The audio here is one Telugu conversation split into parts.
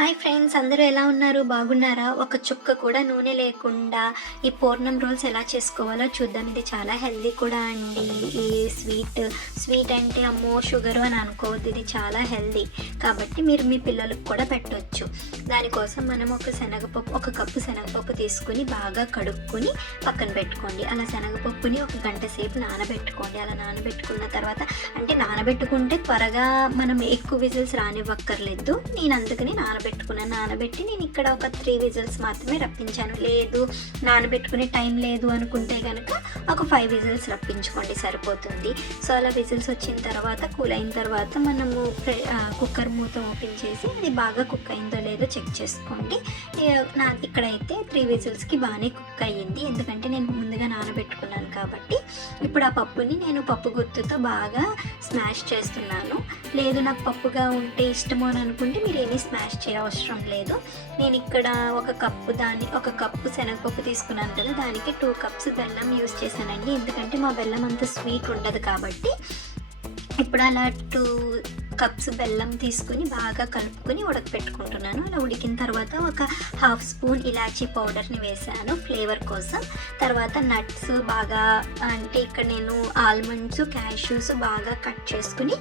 హాయ్ ఫ్రెండ్స్ అందరూ ఎలా ఉన్నారు? బాగున్నారా? ఒక చుక్క కూడా నూనె లేకుండా ఈ పూర్ణం రోల్స్ ఎలా చేసుకోవాలో చూద్దాం. ఇది చాలా హెల్దీ కూడా అండి. ఈ స్వీట్ స్వీట్ అంటే అమ్మో షుగర్ అని అనుకోవద్దు. ఇది చాలా హెల్దీ. కాబట్టి మీరు మీ పిల్లలకు కూడా పెట్టవచ్చు దానికోసం మనం ఒక శనగపప్పు ఒక కప్పు శనగపప్పు తీసుకుని బాగా కడుక్కొని పక్కన పెట్టుకోండి. అలా శనగపప్పుని ఒక గంట సేపు నానబెట్టుకోండి. అలా నానబెట్టుకున్న తర్వాత అంటే నానబెట్టుకుంటే త్వరగా మనం ఎక్కువ విజిల్స్ రానివ్వక్కర్లేదు. నేను అందుకని నానబెట్టుకున్నాను నానబెట్టి నేను ఇక్కడ ఒక త్రీ విజిల్స్ మాత్రమే రప్పించాను. లేదు నానబెట్టుకునే టైం లేదు అనుకుంటే కనుక ఒక ఫైవ్ విజిల్స్ రప్పించుకోండి సరిపోతుంది. సో అలా విజిల్స్ వచ్చిన తర్వాత కూల్ అయిన తర్వాత మనము కుక్కర్ మూత ఓపెన్ చేసి అది బాగా కుక్ అయిందో లేదో చెక్ చేసుకోండి. నా ఇక్కడైతే త్రీ విజిల్స్కి బాగానే కుక్ అయ్యింది. ఎందుకంటే నేను ముందుగా నానబెట్టుకున్నాను కాబట్టి ఇప్పుడు ఆ పప్పుని నేను పప్పు గుర్తుతో బాగా స్మాష్ చేస్తున్నాను. లేదు నాకు పప్పుగా ఉంటే ఇష్టమో అని అనుకుంటే మీరు ఏమీ స్మాష్ చేయవసరం లేదు. నేను ఇక్కడ ఒక కప్పు దాన్ని ఒక కప్పు శనగపప్పు తీసుకున్నాను కదా దానికి టూ కప్స్ బెల్లం యూస్ చేశానండి. ఎందుకంటే మా బెల్లం అంత స్వీట్ ఉండదు కాబట్టి. ఇప్పుడు అలా టూ కప్స్ బెల్లం తీసుకుని బాగా కలుపుకొని ఉడకపెట్టుకుంటున్నాను. అలా ఉడికిన తర్వాత ఒక హాఫ్ స్పూన్ ఇలాచీ పౌడర్ని వేసాను ఫ్లేవర్ కోసం. తర్వాత నట్స్ బాగా అంటే ఇక్కడ నేను ఆల్మండ్స్ క్యాష్యూస్ బాగా కట్ చేసుకుని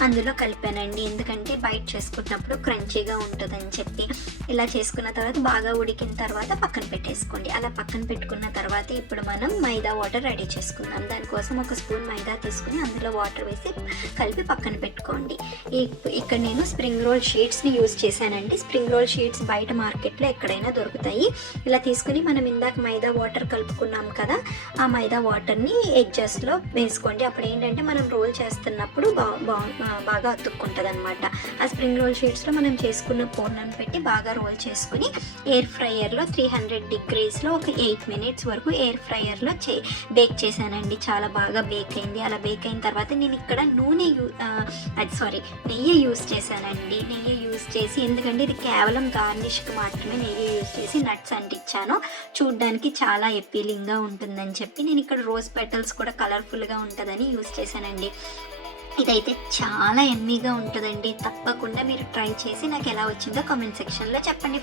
అందులో కలిపానండి. ఎందుకంటే బయట చేసుకున్నప్పుడు క్రంచీగా ఉంటుందని చెప్పి ఇలా చేసుకున్న తర్వాత బాగా ఉడికిన తర్వాత పక్కన పెట్టేసుకోండి. అలా పక్కన పెట్టుకున్న తర్వాత ఇప్పుడు మనం మైదా వాటర్ రెడీ చేసుకుందాం. దానికోసం ఒక స్పూన్ మైదా తీసుకుని అందులో వాటర్ వేసి కలిపి పక్కన పెట్టుకోండి. ఇక్కడ నేను స్ప్రింగ్ రోల్ షీట్స్ని యూజ్ చేశానండి. స్ప్రింగ్ రోల్ షీట్స్ బయట మార్కెట్లో ఎక్కడైనా దొరుకుతాయి. ఇలా తీసుకుని మనం ఇందాక మైదా వాటర్ కలుపుకున్నాం కదా ఆ మైదా వాటర్ని ఎడ్జస్ట్లో వేసుకోండి. అప్పుడు ఏంటంటే మనం రోల్ చేస్తున్నప్పుడు బా బా- బాగా అతుక్కుంటుంది అనమాట ఆ స్ప్రింగ్ రోల్ షీట్స్లో మనం చేసుకున్న పూర్ణం పెట్టి బాగా రోల్ చేసుకుని ఎయిర్ ఫ్రైయర్లో త్రీ హండ్రెడ్ డిగ్రీస్లో ఒక ఎయిట్ మినిట్స్ వరకు ఎయిర్ ఫ్రైయర్లో చే బేక్ చేశానండి. చాలా బాగా బేక్ అయింది. అలా బేక్ అయిన తర్వాత నేను ఇక్కడ నూనె యూ అది సారీ నెయ్యి యూస్ చేశానండి. నెయ్యి యూస్ చేసి ఎందుకంటే ఇది కేవలం గార్నిష్కి మాత్రమే నెయ్యి యూస్ చేసి నట్స్ అంటించాను. చూడ్డానికి చాలా ఎప్పీలింగ్గా ఉంటుందని చెప్పి నేను ఇక్కడ రోజ్ పెటల్స్ కూడా కలర్ఫుల్గా ఉంటుందని యూస్ చేశానండి. ఇదైతే చాలా ఎమ్మీగా ఉంటుందండి. తప్పకుండా మీరు ట్రై చేసి నాకు ఎలా వచ్చిందో కామెంట్ సెక్షన్లో చెప్పండి.